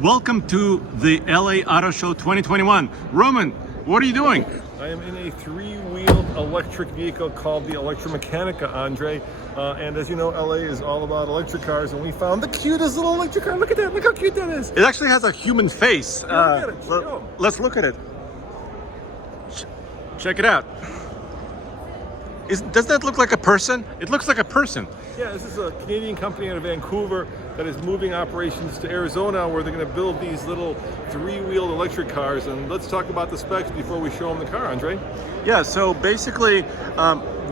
Welcome to the LA Auto Show 2021. Roman, what are you doing? I am in a three-wheeled electric vehicle called the Electromechanica, Andre. And as you know, LA is all about electric cars, and we found the cutest little electric car. Look at that! Look how cute that is! It actually has a human face. Look at it. Show. Let's look at it. Check it out. Does that look like a person? It looks like a person. Yeah, this is a Canadian company out of Vancouver that is moving operations to Arizona, where they're going to build these little three-wheeled electric cars. And let's talk about the specs before we show them the car, Andre. Yeah, so basically,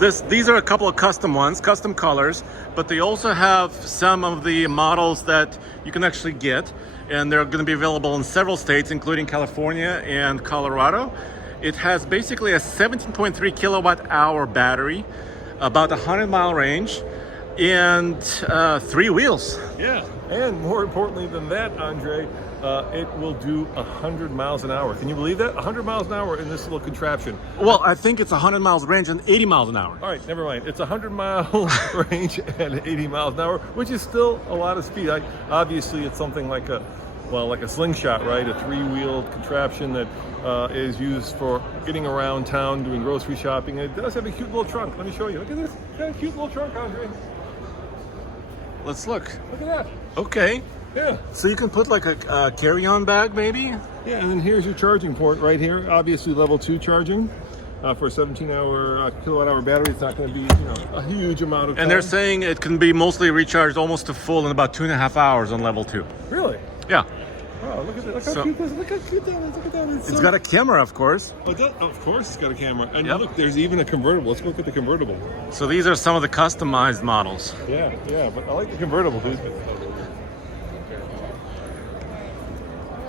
these are a couple of custom ones, custom colors, but they also have some of the models that you can actually get, and they're going to be available in several states, including California and Colorado. It has basically a 17.3 kilowatt hour battery, about 100-mile range, and 3 wheels. Yeah, and more importantly than that, Andre, it will do 100 miles an hour. Can you believe that? 100 miles an hour in this little contraption. Well, I think it's 100 miles range and 80 miles an hour. All right, never mind. It's 100-mile range and 80 miles an hour, which is still a lot of speed. Obviously, it's something like a slingshot, right? A three-wheeled contraption that is used for getting around town, doing grocery shopping. It does have a cute little trunk. Let me show you. Look at this. It's got a cute little trunk, Andre. Let's look. Look at that. Okay. Yeah. So you can put like a carry-on bag, maybe? Yeah, and then here's your charging port right here. Obviously, level 2 charging. For a 17-hour kilowatt-hour battery, it's not going to be, a huge amount of time. And they're saying it can be mostly recharged almost to full in about 2.5 hours on level 2. Really? Yeah. Wow, look at that. Look how cute this is. Look how cute that is. Look at that. It's got a camera, of course. Of course, it's got a camera. And Yep. look, there's even a convertible. Let's look at the convertible. So these are some of the customized models. Yeah, but I like the convertible, dude.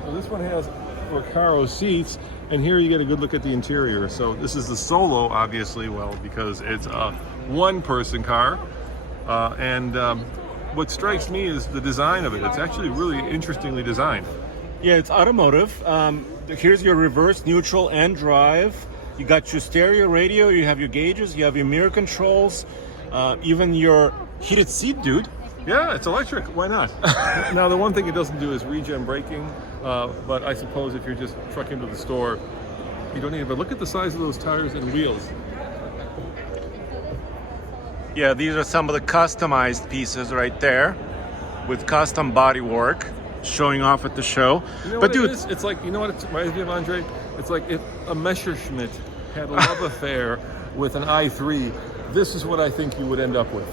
So this one has Recaro seats, and here you get a good look at the interior. So this is the Solo, obviously, because it's a one-person car. What strikes me is the design of it. It's actually really interestingly designed. Yeah, it's automotive. Here's your reverse, neutral, and drive. You got your stereo radio, you have your gauges, you have your mirror controls, even your heated seat, dude. Yeah, it's electric. Why not? Now, the one thing it doesn't do is regen braking, but I suppose if you're just trucking to the store, you don't need it. But look at the size of those tires and wheels. Yeah, these are some of the customized pieces right there with custom body work showing off at the show. You know but what dude, it is? It's like, you know what it reminds me of, Andre? It's like if a Messerschmitt had a love affair with an i3, this is what I think you would end up with.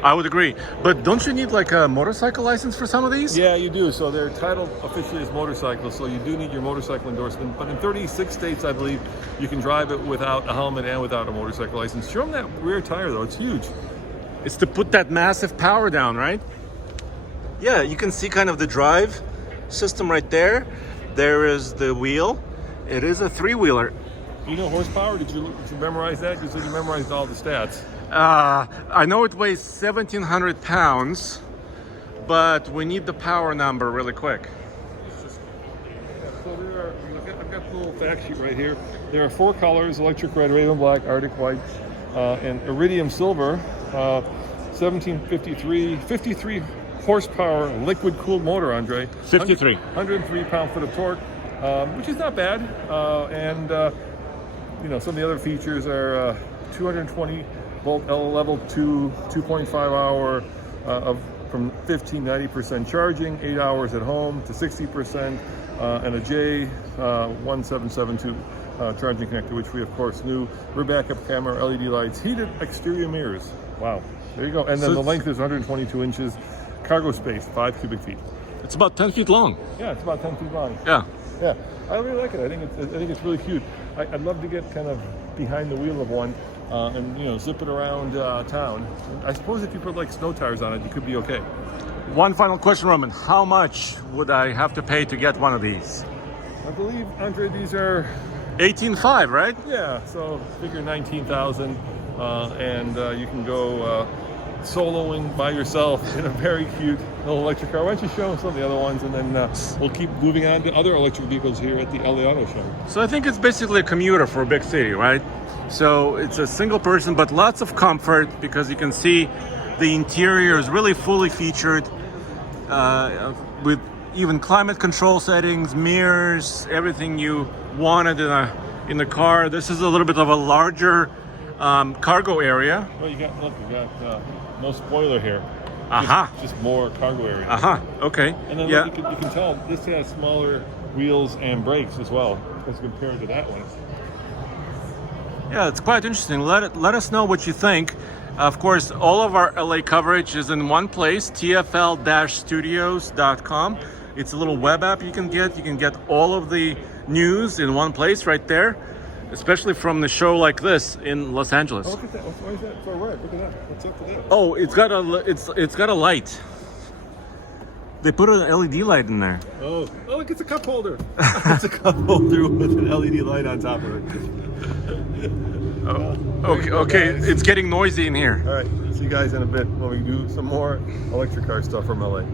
I would agree. But don't you need like a motorcycle license for some of these? Yeah, you do. So they're titled officially as motorcycles, so you do need your motorcycle endorsement. But in 36 states, I believe, you can drive it without a helmet and without a motorcycle license. Show them that rear tire, though. It's huge. It's to put that massive power down, right? Yeah, you can see kind of the drive system right there. There is the wheel. It is a three-wheeler. You know horsepower? Did you memorize that? You said you memorized all the stats. I know it weighs 1,700 pounds, but we need the power number really quick. So I've got the little fact sheet right here. There are 4 colors: electric red, raven black, arctic white, and iridium silver. 53 horsepower liquid cooled motor, Andre. 53. 103 pound-foot of torque, which is not bad. Some of the other features are 220 volt level 2, 2.5 hour from 15-90% charging, 8 hours at home to 60%, and a J1772 charging connector, which we of course knew. Rear backup camera, LED lights, heated exterior mirrors. Wow, there you go. And then the length is 122 inches. Cargo space, 5 cubic feet. It's about 10 feet long. Yeah, it's about 10 feet long. Yeah. Yeah, I really like it. I think it's really cute. I'd love to get kind of behind the wheel of one and zip it around town. I suppose if you put like snow tires on it, you could be okay. One final question, Roman. How much would I have to pay to get one of these? I believe, Andre, these are 18.5, right? Yeah. So figure 19,000, and you can go soloing by yourself in a very cute little electric car. Why don't you show them some of the other ones, and then we'll keep moving on to other electric vehicles here at the LA Auto Show. So I think it's basically a commuter for a big city, right? So it's a single person, but lots of comfort, because you can see the interior is really fully featured with even climate control settings, mirrors, everything you wanted in the car. This is a little bit of a larger cargo area. Well, you got no spoiler here. Aha. Just more cargo area. Aha. Okay. And then Yeah. you can tell this has smaller wheels and brakes as well as compared to that one. Yeah, it's quite interesting. Let us know what you think. Of course, all of our LA coverage is in one place, tfl-studios.com. It's a little web app you can get. You can get all of the news in one place right there, especially from the show like this in Los Angeles. Oh, look at that. Why is that so red? Look at that. What's up with that? Oh, it's got a light. They put an LED light in there. Oh, look, it's a cup holder. It's a cup holder with an LED light on top of it. Okay, it's getting noisy in here. All right, see you guys in a bit when we do some more electric car stuff from LA.